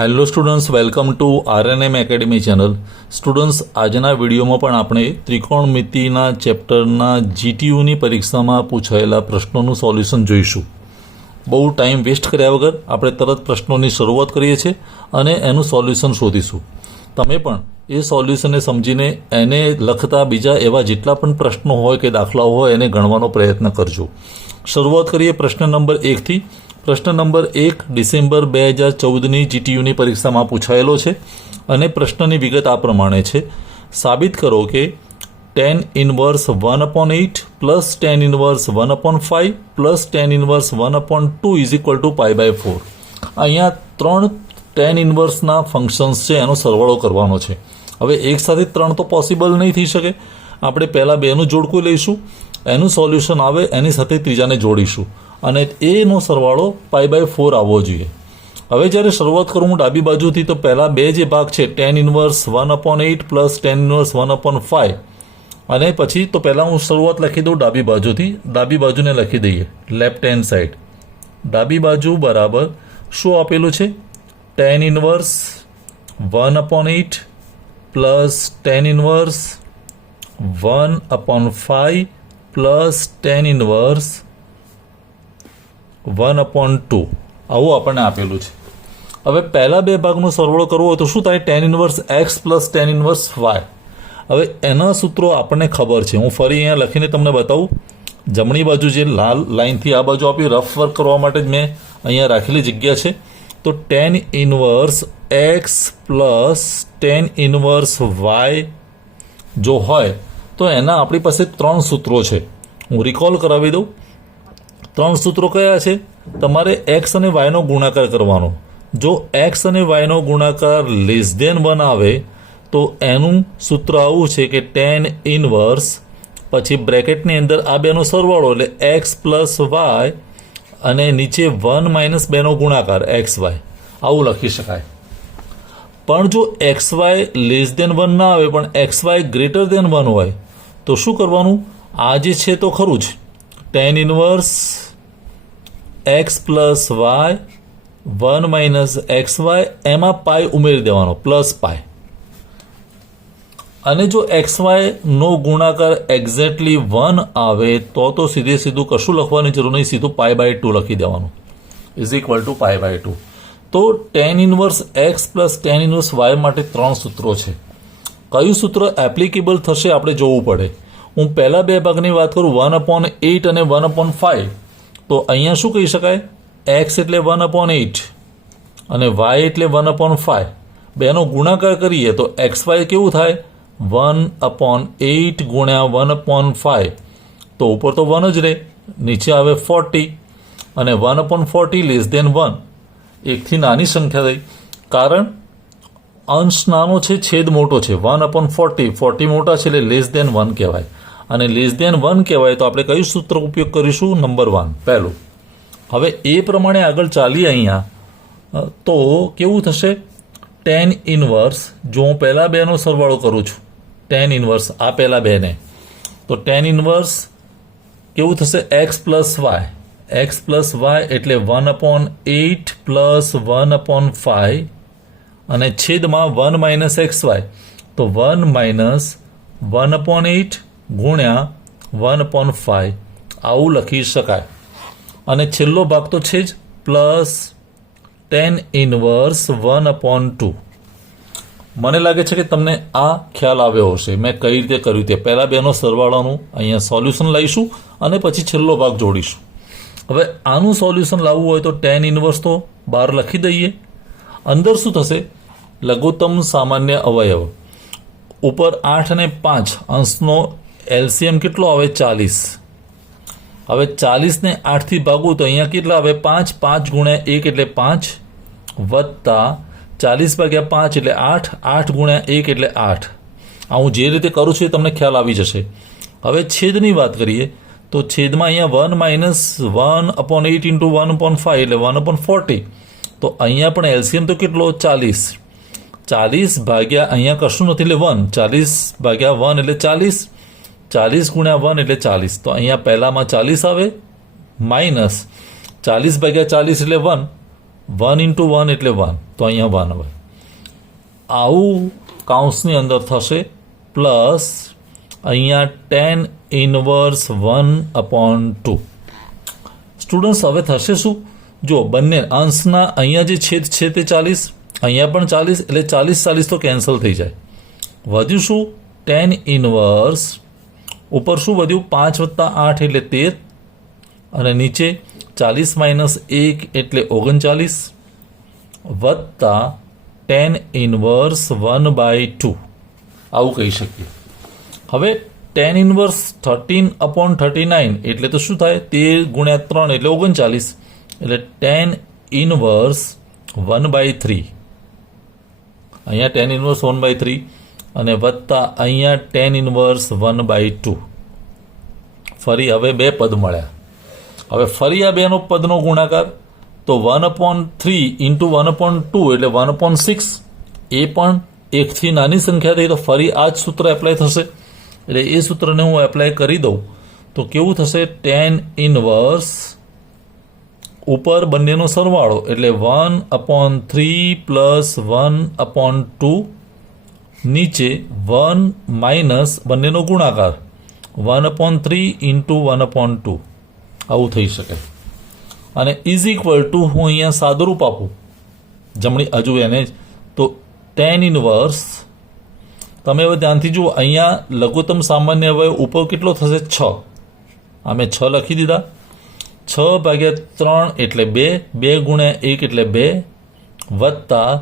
Hello students, welcome to RNM academy channel. Students, આજના વિડીયોમાં પણ આપણે ત્રિકોણમિતિના ચેપ્ટરના જીટીયુની પરીક્ષામાં પૂછાયેલા પ્રશ્નોનું સોલ્યુશન જોઈશું. બહુ ટાઈમ વેસ્ટ કર્યા વગર આપણે તરત પ્રશ્નોની શરૂઆત કરીએ છીએ અને એનું સોલ્યુશન શોધીશું. તમે પણ એ સોલ્યુશનને સમજીને એને લખતા બીજા એવા જેટલા પણ પ્રશ્નો હોય કે દાખલાઓ હોય એને ગણવાનો પ્રયત્ન કરજો. શરૂઆત કરીએ પ્રશ્ન નંબર 1થી. પ્રશ્ન નંબર 1 ડિસેમ્બર 2014ની જીટીયુની પરીક્ષામાં પૂછાયેલો છે અને પ્રશ્નની વિગત આ પ્રમાણે છે. સાબિત કરો કે tan inverse 1/8 plus tan inverse 1/5 plus tan inverse 1/2 is equal to π/4. અહીંયા 3 tan ઇનવર્સના ફંક્શન્સ છે, એનો સરવાળો કરવાનો છે. હવે એક સાથે 3 તો પોસિબલ નહીં થઈ શકે. આપણે પહેલાં બેનું જોડકું લઈશું, એનું સોલ્યુશન આવે એની સાથે ત્રીજાને જોડીશું અને એનો સરવાળો π/4 આવવો જોઈએ. હવે જ્યારે શરૂઆત કરું હું ડાબી બાજુથી, તો પહેલાં બે જે ભાગ છે tan inverse 1/8 plus tan inverse 1/5 અને પછી તો પહેલાં હું શરૂઆત લખી દઉં ડાબી બાજુથી. ડાબી બાજુને લખી દઈએ લેફ્ટ હેન્ડ સાઈડ. ડાબી બાજુ બરાબર શું આપેલું છે? tan inverse 1/8 plus tan inverse 1/5 plus tan inverse 1/2 આવું આપણને આપેલું છે. હવે પહેલા બે ભાગનો સરવાળો કરવો હોય તો શું થાય? tan inverse x plus tan inverse y. હવે એના સૂત્રો આપણને ખબર છે. હું ફરી અહીંયા લખીને તમને બતાવું. જમણી બાજુ જે લાલ લાઇનથી આ બાજુ આપી રફ વર્ક કરવા માટે જ મેં અહીંયા રાખેલી જગ્યા છે. તો tan inverse x plus tan inverse y જો હોય તો એના આપણી પાસે 3 સૂત્રો છે. હું રિકોલ કરાવી દઉં. 3 સૂત્રો કયા છે? તમારે x અને yનો ગુણાકાર કરવાનો. જો x અને yનો ગુણાકાર <1 આવે તો એનું સૂત્ર આવું છે કે tan ઇનવર્સ પછી બ્રેકેટની અંદર આ બેનો સરવાળો એટલે x પ્લસ y અને નીચે 1 માઇનસ 2નો ગુણાકાર xy. આવું લખી શકાય. પણ જો xy <1 ના આવે પણ xy <1 હોય તો શું કરવાનું? આ જે છે તો ખરું જ, tan inverse x plus y 1 minus xy એમાં પાઈ ઉમેરી દેવાનો પ્લસ પાઈ. અને જો xy નો ગુણાકાર એક્ઝેક્ટલી 1 આવે તો સીધે સીધું કશું લખવાની જરૂર નહીં, સીધું π/2 લખી દેવાનું ઇઝ ઇક્વલ ટુ π/2. તો tan inverse x plus tan inverse y માટે 3 સૂત્રો છે. કયું સૂત્ર એપ્લિકેબલ થશે આપણે જોવું પડે. હું પહેલા બે ભાગની વાત કરું 1/8 અને 1/5 તો અહીંયા શું કહી શકાય? x એટલે 1/8 અને y એટલે 1/5. બેનો ગુણાકાર કરીએ તો xy કેવું થાય? 1/8 ગુણ્યા 1/5. તો ઉપર તો 1 જ રહે, નીચે આવે 40 અને 1/40 <1. એકથી નાની સંખ્યા થઈ, કારણ અંશ નાનો છે, છેદ મોટો છે. 1/40 40 મોટા છે એટલે <1 કહેવાય અને <1 કહેવાય તો આપણે કયું સૂત્ર ઉપયોગ કરીશું? નંબર 1 પહેલું. હવે એ પ્રમાણે આગળ ચાલીએ અહીંયા તો કેવું થશે? tan ઇનવર્સ જો હું પહેલાં બેનો સરવાળો કરું છું, tan ઇનવર્સ આ પહેલાં બેને, તો tan ઇનવર્સ કેવું થશે? x plus y. x plus y એટલે 1/8 પ્લસ 1/5 અને છેદમાં 1 માઇનસ xy તો 1 માઇનસ 1/8 ગુણ્યા 1/5 આવું લખી શકાય. અને છેલ્લો ભાગ તો છે જ પ્લસ tan ઇનવર્સ 1/2. મને લાગે છે કે તમને આ ખ્યાલ આવ્યો હશે મેં કઈ રીતે કર્યું તે. પહેલાં બેનો સરવાળાનું અહીંયા સોલ્યુશન લઈશું અને પછી છેલ્લો ભાગ જોડીશું. હવે આનું સોલ્યુશન લાવવું હોય તો tan ઇનવર્સ તો બહાર લખી દઈએ. અંદર શું થશે? લઘુત્તમ સામાન્ય અવયવ ઉપર 8 અને 5 અંશનો એલસીએમ કેટલો આવે? 40. હવે 40ને 8થી ભાગું તો અહીંયા કેટલા આવે? 5. 5 ગુણ્યા 1 એટલે 5 વત્તા 40/5 એટલે 8. 8 ગુણ્યા 1 એટલે 8. આ હું જે રીતે કરું છું એ તમને ખ્યાલ આવી જશે. હવે છેદની વાત કરીએ તો છેદમાં અહીંયા 1 માઇનસ 1/8 ઇન્ટુ 1/5 એટલે 1/40. તો અહીંયા પણ એલસીએમ તો કેટલો? 40. 40 ભાગ્યા અહીંયા કશું નથી એટલે 1. 40/1 એટલે 40. 40 ગુણ્યા 1 એટલે 40. તો અહીંયા પહેલામાં 40 આવે માઇનસ 40/40 એટલે 1 1 ઇન્ટુ 1 એટલે 1, તો અહીંયા 1 આવે. આવું કાઉન્સની અંદર થશે પ્લસ અહીંયા tan ઇનવર્સ 1/2. સ્ટુડન્ટ્સ હવે થશે શું? જો બંને અંશના અહીંયા જે છેદ છે તે 40, અહીંયા પણ 40, એટલે 40 તો કેન્સલ થઈ જાય. વધ્યું શું? tan ઇનવર્સ ઉપર શું વધ્યું? 5 + 8 એટલે 13, અને નીચે 40 - 1 એટલે 39 વત્તા tan ઇનવર્સ 1/2. આવું કહી શકીએ. હવે tan ઇનવર્સ 13/39 એટલે તો શું થાય? 13 × 3 એટલે 39, એટલે tan ઇનવર્સ 1/3. અહીંયા tan ઇનવર્સ 1/3 અને વત્તા અહીંયા tan ઇનવર્સ 1/2. ફરી હવે બે પદ મળ્યા. હવે ફરી આ બેનો પદનો ગુણાકાર, તો 1/3 ઇન્ટુ 1/2 એટલે 1/6. એ પણ એકથી નાની સંખ્યા થઈ, તો ફરી આ જ સૂત્ર એપ્લાય થશે. એટલે એ સૂત્રને હું એપ્લાય કરી દઉં તો કેવું થશે? tan ઇનવર્સ ઉપર બંનેનો સરવાળો એટલે 1/3 પ્લસ 1/2, નીચે 1 માઇનસ બંનેનો ગુણાકાર 1/3 ઇન્ટુ 1/2. આવું થઈ શકે. અને ઇઝ ઇક્વલ ટુ હું અહીંયા સાદુરૂપ આપું જમણી હજુ એને, તો tan ઇનવર્સ, તમે હવે ધ્યાનથી જુઓ, અહીંયા લઘુત્તમ સામાન્ય અવયવ ઉપર કેટલો થશે? 6. અમે 6 લખી દીધા. 6/3 એટલે 2, 2 × 1 એટલે 2, વત્તા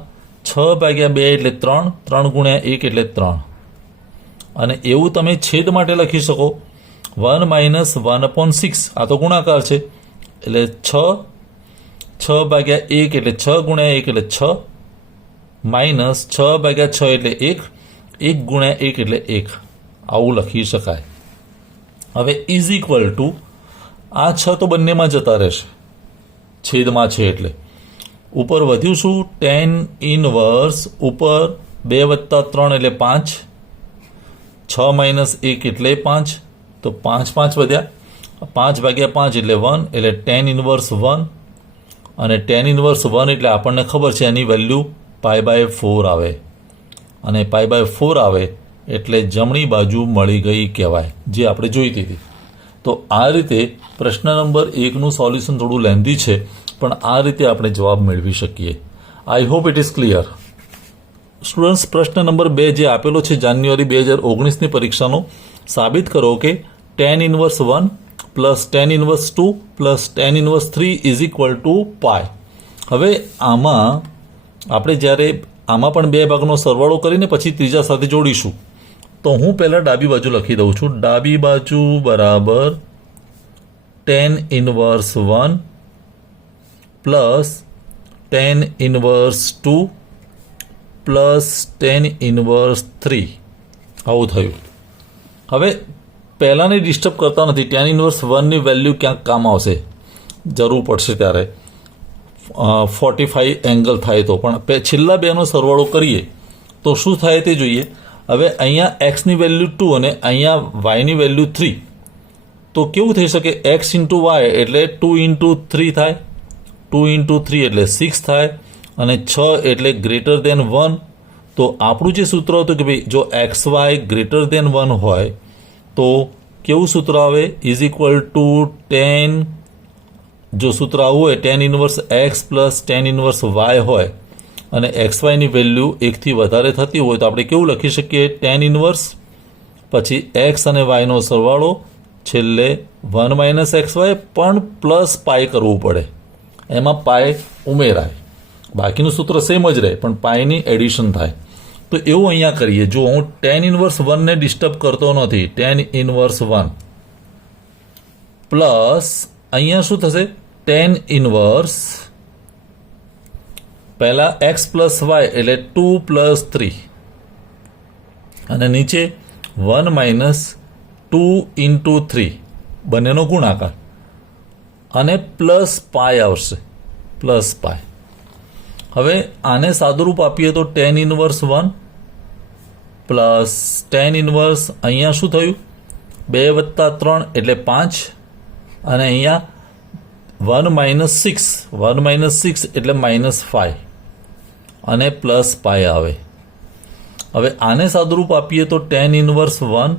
6/2 એટલે 3, 3 × 1 એટલે 3. અને એવું તમે છેદ માટે લખી શકો 1 માઇનસ 1/6. આ તો ગુણાકાર છે, એટલે 6/1 એટલે 6 × 1 એટલે 6, માઇનસ 6/6 એટલે 1, 1 × 1 એટલે 1. આવું લખી શકાય. હવે ઇઝ ઇક્વલ ટુ આ 6 તો બંનેમાં જતા રહેશે, છેદમાં છે એટલે. ઉપર વધ્યું શું? tan ઇનવર્સ ઉપર 2 + 3 એટલે 5, 6 - 1 એટલે 5, તો 5 વધ્યા. 5/5 એટલે 1, એટલે tan ઇનવર્સ 1, અને tan ઇનવર્સ 1 એટલે આપણને ખબર છે એની વેલ્યુ π/4 આવે, અને π/4 આવે એટલે જમણી બાજુ મળી ગઈ કહેવાય, જે આપણે જોઈતી હતી. તો આ રીતે પ્રશ્ન નંબર 1નું સોલ્યુશન થોડું લેન્ધી છે, પણ આ રીતે આપણે જવાબ મેળવી શકીએ. I hope it is clear. Students, પ્રશ્ન નંબર 2 જે આપેલો છે જાન્યુઆરી 2019ની પરીક્ષાનો, સાબિત કરો કે tan inverse 1 plus tan inverse 2 plus tan inverse 3 is equal to pi. હવે આમાં આપણે જ્યારે આમાં પણ બે ભાગનો સરવાળો કરીને પછી ત્રીજા સાથે જોડીશું, તો હું પહેલાં ડાબી બાજુ લખી દઉં છું. ડાબી બાજુ બરાબર tan inverse 1 plus tan inverse 2 plus tan inverse 3. આવું થયું. હવે પહેલાંની ડિસ્ટર્બ કરતા નથી. tan ઇનવર્સ 1ની વેલ્યુ ક્યાંક કામ આવશે, જરૂર પડશે ત્યારે 45 એંગલ થાય તો, પણ છેલ્લા બેનો સરવાળો કરીએ તો શું થાય તે જોઈએ. હવે અહીંયા એક્સની વેલ્યુ 2 અને અહીંયા વાયની વેલ્યુ 3, તો કેવું થઈ શકે? x ઇન્ટુ વાય એટલે 2 × 3 થાય, 2 × 3 એટલે 6 થાય, અને 6 એટલે >1. તો આપણું જે સૂત્ર હતું કે ભાઈ જો XY >1 હોય તો કેવું સૂત્ર આવે? ઇઝ ઇક્વલ ટુ tan, જો સૂત્ર આવું હોય tan inverse x plus tan inverse y હોય અને XYની વેલ્યુ 1થી વધારે થતી હોય તો આપણે કેવું લખી શકીએ? tan ઇનવર્સ પછી x અને yનો સરવાળો, છેલ્લે 1 - XY, પણ પ્લસ પાય કરવું પડે, એમાં પાય ઉમેરાય. બાકીનું સૂત્ર સેમ જ રહે, પણ પાયની એડિશન થાય. તો એવું અહીંયા કરીએ. જો હું tan ઇનવર્સ 1ને ડિસ્ટર્બ કરતો નથી, tan ઇનવર્સ 1 પ્લસ અહીંયા શું થશે? tan ઇનવર્સ પહેલાં x પ્લસ વાય એટલે 2 પ્લસ 3, અને નીચે 1 માઇનસ 2 ઇન્ટુ 3 બંનેનો ગુણાકાર, અને પ્લસ પાય આવશે, પ્લસ પાય. હવે આને સાદુરૂપ આપીએ તો tan inverse 1 plus tan inverse, અહીંયા શું થયું? 2 + 3 એટલે 5, અને અહીંયા -6 એટલે -5 અને પ્લસ પાય આવે. હવે આને સાદુરૂપ આપીએ તો tan ઇનવર્સ 1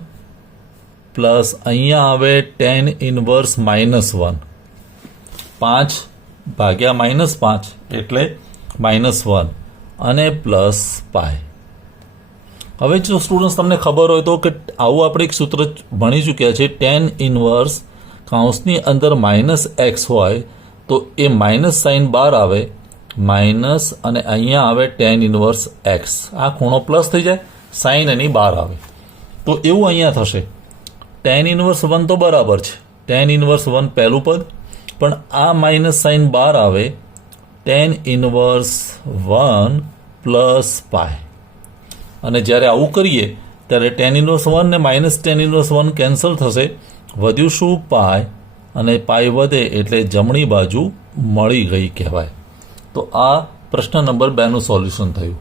પ્લસ અહીંયા આવે tan ઇનવર્સ -1. 5 ભાગ્યા -5 એટલે -1 અને પ્લસ પાય. હવે જો સ્ટુડન્ટ્સ તમને ખબર હોય તો કે આવું આપણે એક સૂત્ર ભણી ચૂક્યા છે, tan ઇનવર્સ કૌંસની અંદર -x હોય તો એ માઇનસ સાઇન બહાર આવે, માઇનસ અને અહીંયા આવે tan ઇનવર્સ x. આ ખૂણો પ્લસ થઈ જાય, સાઇન એની બહાર આવે. તો એવું અહીંયા થશે. tan ઇનવર્સ 1 તો બરાબર છે, tan ઇનવર્સ 1 પહેલું પદ, પણ આ માઇનસ સાઇન બહાર આવે, tan ઇનવર્સ 1 પ્લસ પાય. અને જ્યારે આવું કરીએ ત્યારે tan ઇનવર્સ 1 ને માઇનસ tan ઇનવર્સ 1 કેન્સલ થશે, વધ્યું શું? પાય, અને પાય વધે એટલે જમણી બાજુ મળી ગઈ કહેવાય. તો આ પ્રશ્ન નંબર 2નું સોલ્યુશન થયું.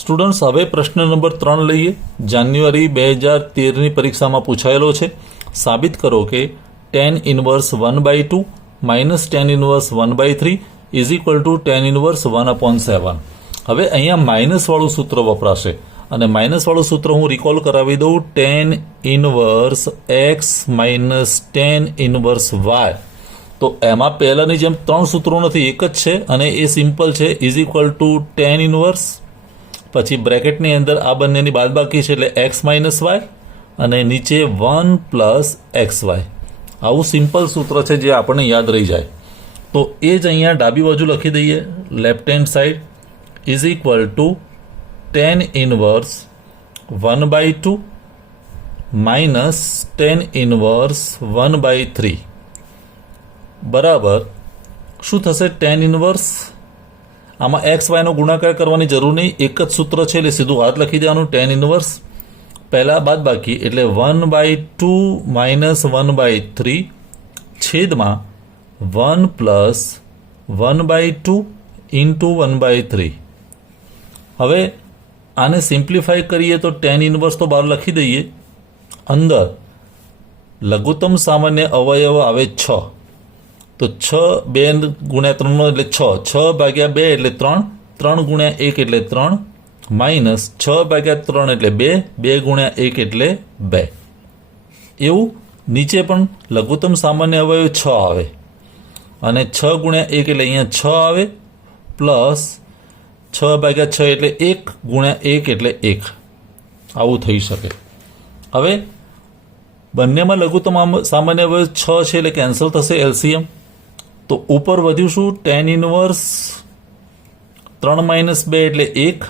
સ્ટુડન્ટ્સ, હવે પ્રશ્ન નંબર 3 લઈએ. જાન્યુઆરી 2013ની પરીક્ષામાં પૂછાયેલો છે. સાબિત કરો કે tan inverse 1/2 minus tan inverse 1/3 is equal two tan inverse 1/7. હવે અહીંયા માઇનસવાળું સૂત્ર વપરાશે, અને માઇનસવાળું સૂત્ર હું રિકોલ કરાવી દઉં. tan inverse x minus tan inverse y. તો એમાં પહેલાંની જેમ 3 સૂત્રો નથી, એક જ છે, અને એ સિમ્પલ છે. Is equal two tan inverse, પછી બ્રેકેટની અંદર આ બંનેની બાદબાકી છે એટલે x માઇનસ y, અને નીચે 1 પ્લસ xy. આવું સિમ્પલ સૂત્ર છે જે આપણને યાદ રહી જાય. તો એ જ અહીંયા ડાબી બાજુ લખી દઈએ. Left hand side is equal two tan inverse 1/2 minus tan inverse 1/3 બરાબર શું થશે? tan ઇનવર્સ, આમાં એક્સ વાયનો ગુણાકાર કરવાની જરૂર નહીં, એક જ સૂત્ર છે એટલે સીધું હાથ લખી દેવાનું. tan ઇનવર્સ પહેલાં બાદબાકી એટલે 1/2 માઇનસ 1/3 છેદમાં 1 પ્લસ 1/2 ઇન્ટુ 1/3. હવે આને સિમ્પ્લિફાય કરીએ તો tan ઇનવર્સ તો બહાર લખી દઈએ. અંદર લઘુત્તમ સામાન્ય અવયવ આવે 6, તો 6 2 ગુણ્યા 3 એટલે 6 ભાગ્યા 2 એટલે 3, 3 ગુણ્યા 1 એટલે 3, માઇનસ 6 ભાગ્યા 3 એટલે 2, 2 ગુણ્યા 1 એટલે 2. એવું નીચે પણ લઘુત્તમ સામાન્ય અવયવ 6 આવે, અને 6 ગુણ્યા 1 એટલે અહીંયા 6 આવે, પ્લસ 6 ભાગ્યા 6 એટલે 1 ગુણ્યા 1 એટલે 1. આવું થઈ શકે. હવે બંનેમાં લઘુત્તમ સામાન્ય અવયવ 6 છે એટલે કેન્સલ થશે એલસીએમ. તો ઉપર વધ્યું શું? tan ઇનવર્સ 3 માઇનસ 2 એટલે 1,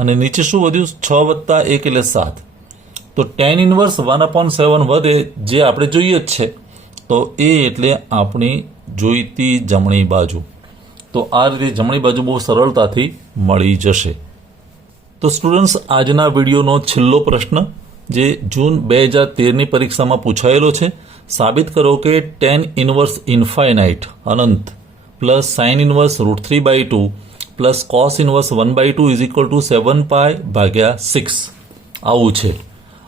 અને નીચે શું વધ્યું? 6 વત્તા 1 એટલે 7. તો tan ઇનવર્સ 1/7 વધે, જે આપણે જોઈએ જ છે. તો એ એટલે આપણી જોઈતી જમણી બાજુ. તો આ રીતે જમણી બાજુ બહુ સરળતાથી મળી જશે. તો સ્ટુડન્ટ્સ, આજના વિડીયોનો છેલ્લો પ્રશ્ન જે જૂન 2013ની પરીક્ષામાં પૂછાયેલો છે. સાબિત કરો કે tan ઇનવર્સ ઇન્ફાઇનાઇટ અનંત plus sine inverse √3/2 plus cos inverse 1/2 is equal to 7π/6. આવું છે.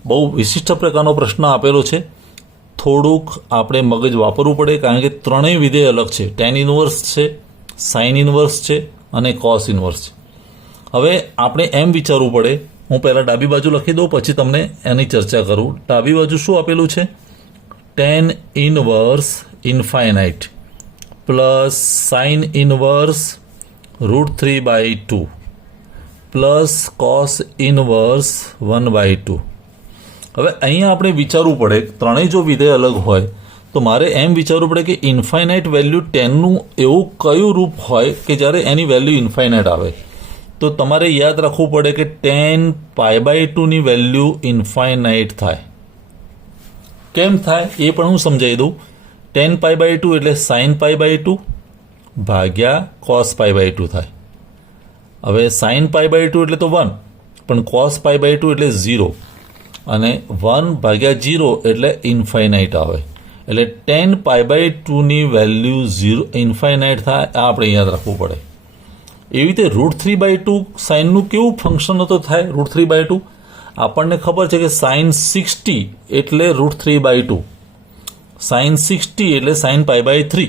બહુ વિશિષ્ટ પ્રકારનો પ્રશ્ન આપેલો છે. થોડુંક આપણે મગજ વાપરવું પડે, કારણ કે ત્રણેય વિધેય અલગ છે. tan ઇનવર્સ છે, સાઇન ઇનવર્સ છે, અને કોસ ઇનવર્સ છે. હવે આપણે એમ વિચારવું પડે, હું પહેલાં ડાબી બાજુ લખી દઉં, પછી તમને એની ચર્ચા કરું. ડાબી બાજુ શું આપેલું છે? tan inverse infinite plus sine inverse √3/2 plus cos inverse 1/2. હવે અહીંયા આપણે વિચારવું પડે, ત્રણેય જો વિધેય અલગ હોય તો મારે એમ વિચારવું પડે કે ઇન્ફાઇનાઇટ વેલ્યુ 10નું એવું કયું રૂપ હોય કે જ્યારે એની વેલ્યુ ઇન્ફાઇનાઇટ આવે. તો તમારે યાદ રાખવું પડે કે tan π/2ની વેલ્યુ ઇન્ફાઇનાઇટ થાય. કેમ થાય એ પણ હું સમજાવી દઉં. tan π/2 એટલે sin π/2 ભાગ્યા cos π/2 થાય. હવે sin π/2 એટલે તો 1, પણ cos π/2 એટલે 0, અને 1 ભાગ્યા 0 એટલે ઇન્ફાઇનાઇટ આવે. એટલે tan π/2ની વેલ્યુ 0 ઇન્ફાઇનાઇટ થાય. આ આપણે યાદ રાખવું પડે. એવી રીતે √3/2 સાઇનનું કેવું ફંક્શન તો થાય? √3/2 આપણને ખબર છે કે sin 60 એટલે √3/2, સાઇન 60 એટલે સાઇન π/3.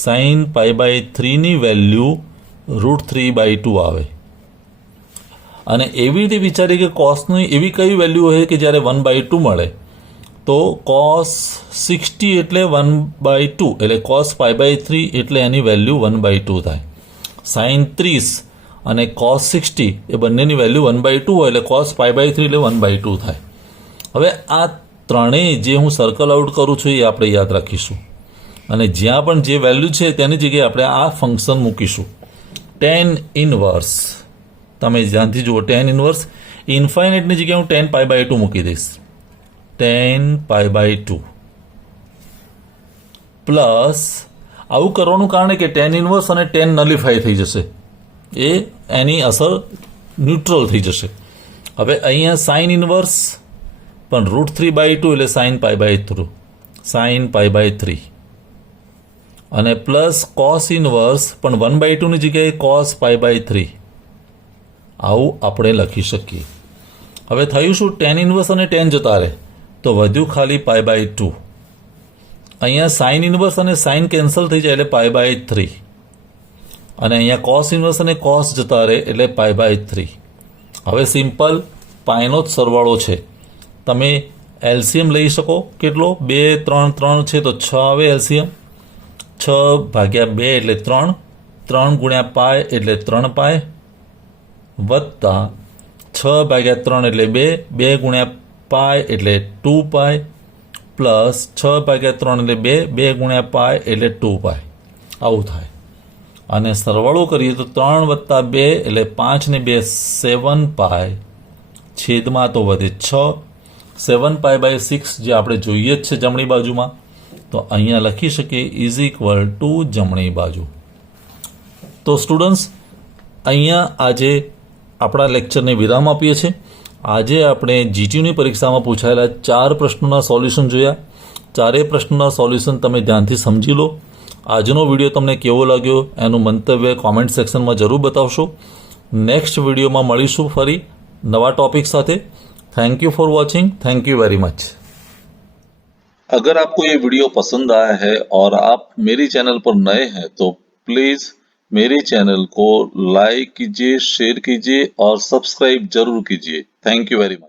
સાઇન π/3ની વેલ્યુ √3/2 આવે. અને એવી રીતે વિચારીએ કે કોસની એવી કઈ વેલ્યુ હોય કે જ્યારે 1/2 મળે, તો cos 60 એટલે 1/2 એટલે cos π/3 એટલે એની વેલ્યુ 1/2 થાય. સાઇન 30 અને cos 60 એ બંનેની વેલ્યુ 1/2 હોય એટલે cos π/3 એટલે 1/2 થાય. હવે આ ત્રણેય જે હું સર્કલ આઉટ કરું છું એ આપણે યાદ રાખીશું, અને જ્યાં પણ જે વેલ્યુ છે તેની જગ્યાએ આપણે આ ફંક્શન મૂકીશું. tan ઇનવર્સ, તમે ધ્યાનથી જુઓ, tan ઇનવર્સ ઇન્ફાઇનાઇટની જગ્યાએ હું tan π/2 મૂકી દઈશ. tan π/2 પ્લસ આવું કરવાનું કારણ કે tan ઇનવર્સ અને tan નલિફાય થઈ જશે, એ એની અસર ન્યુટ્રલ થઈ જશે. હવે અહીંયા સાઇન ઇનવર્સ પણ √3/2 એટલે સાઇન π/3, સાઇન π/3 અને પ્લસ કોસ ઇનવર્સ પણ 1/2ની જગ્યાએ cos π/3. આવું આપણે લખી શકીએ. હવે થયું શું? tan ઇનવર્સ અને tan જતા રહે તો વધ્યું ખાલી π/2. અહીંયા સાઇન ઇનવર્સ અને સાઇન કેન્સલ થઈ જાય એટલે π/3, અને અહીંયા કોસ ઇનવર્સ અને કોસ જતા રહે એટલે π/3. હવે સિમ્પલ પાયનો જ સરવાળો છે. તમે એલસીએમ લઈ શકો. કેટલો? 2, 3, 3 છે તો 6 આવે એલસીએમ. 6/2 એટલે 3, 3 ગુણ્યા π એટલે 3π, વત્તા 6/3 એટલે 2, 2 ગુણ્યા π એટલે 2π, પ્લસ 6/3 એટલે 2, 2 ગુણ્યા π એટલે 2π. આવું થાય. અને સરવાળો કરીએ તો 3 વત્તા 2 એટલે 5 ને 2 7π, છેદમાં તો વધે 6, 7π/6 જે આપણે જોઈએ જ છે જમણી બાજુમાં, તો અહીંયા લખી શકીએ = જમણી બાજુ. તો સ્ટુડન્ટ્સ, અહીંયા આજે આપણા લેક્ચરને વિરામ આપીએ છીએ. આજે આપણે જીટીયુની પરીક્ષામાં પૂછાયેલા 4 પ્રશ્નોના સોલ્યુશન જોયા. ચારેય પ્રશ્નોના સોલ્યુશન તમે ધ્યાનથી સમજી લો. આજનો વિડીયો તમને કેવો લાગ્યો એનું મંતવ્ય કોમેન્ટ સેક્શનમાં જરૂર બતાવશો. નેક્સ્ટ વિડીયોમાં મળીશું ફરી नवा टॉपिक साथे. Thank you for watching. Thank you very much. अगर आपको ये वीडियो पसंद आया है और आप मेरी चैनल पर नए हैं तो प्लीज मेरे चैनल को लाइक कीजिए, शेयर कीजिए और सब्सक्राइब जरूर कीजिए. Thank you very much.